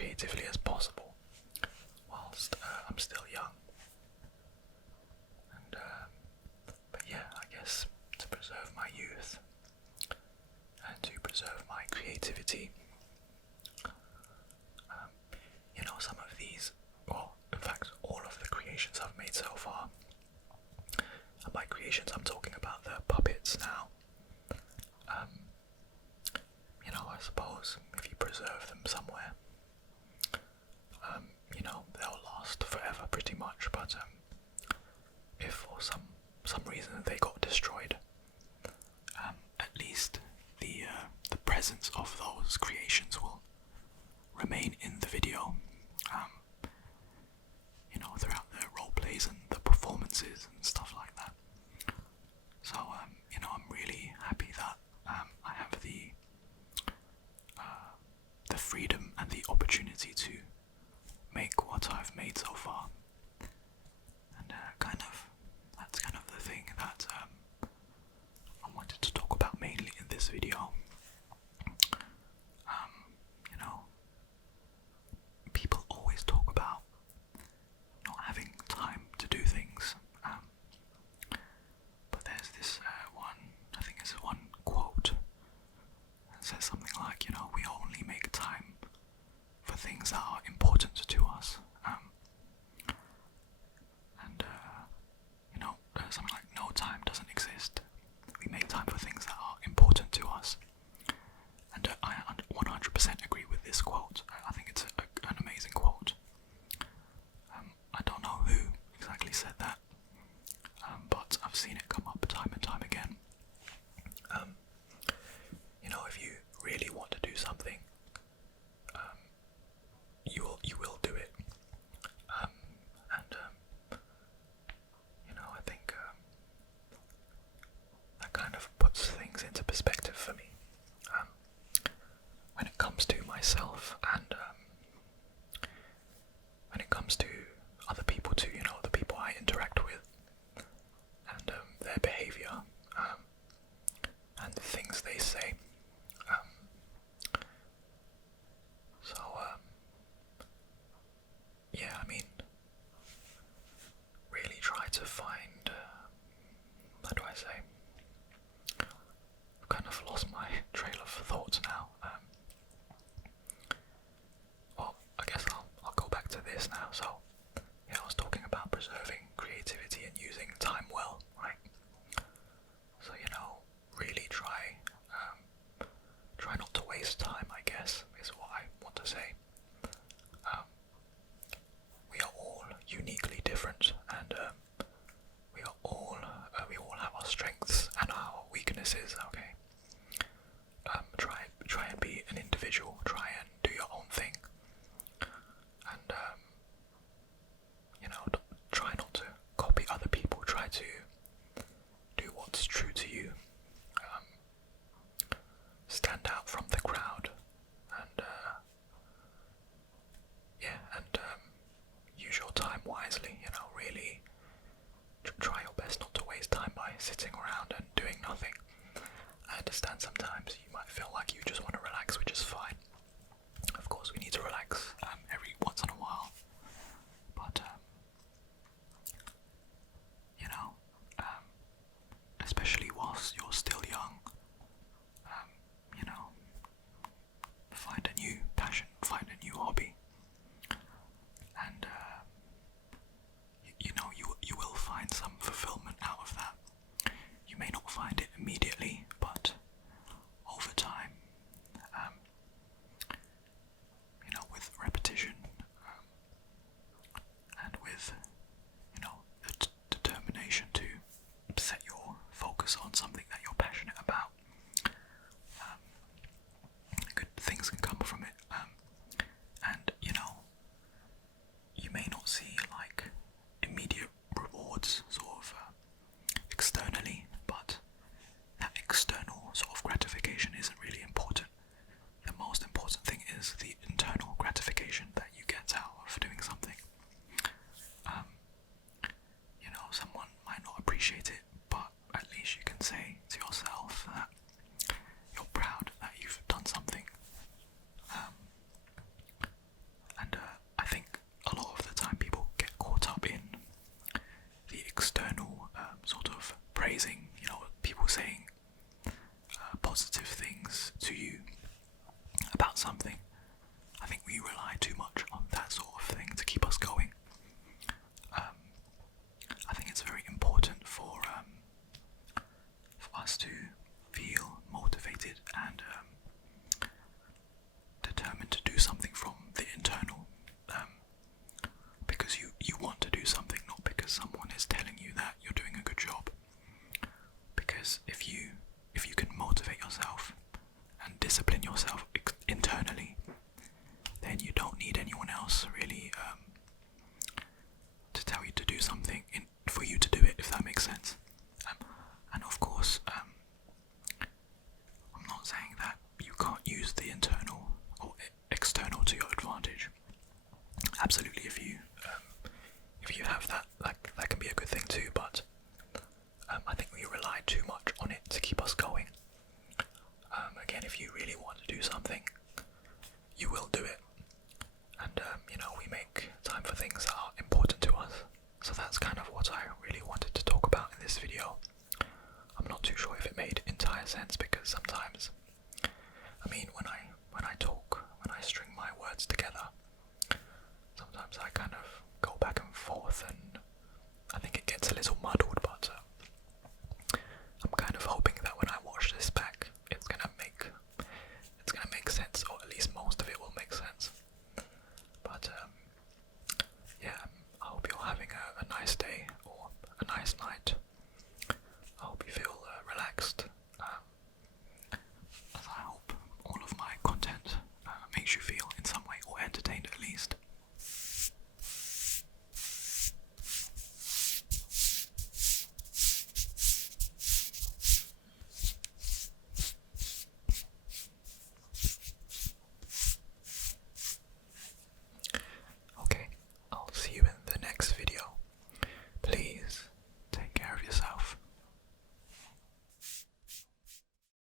creatively as possible whilst I'm still young. And but yeah, I guess to preserve my youth and to preserve my creativity, some of these, well, in fact, all of the creations I've made so far, and by creations I'm talking about the puppets now. I suppose if you preserve them somewhere, they'll last forever pretty much, but if for some reason they got destroyed, at least the presence of those creations will remain in the video, throughout the role plays and the performances and stuff like that. So I'm really happy that I have the freedom and the opportunity to make what I've made so far, and that's kind of the thing that I wanted to talk about mainly in this video. People always talk about not having time to do things, but there's this I think it's one quote that says something like, we only make time for things that are important to us, something like no time doesn't exist. We make time for things that are important to us, and I 100% agree with this quote. I think it's an amazing quote. I don't know who exactly said that, but I've seen it come up time and time again. If you really want to do something, you will do it. I think that kind of puts things into perspective for me when it comes to myself, and when it comes to other people too. The people I interact with, and their behaviour, and the things they say. Yeah, I mean,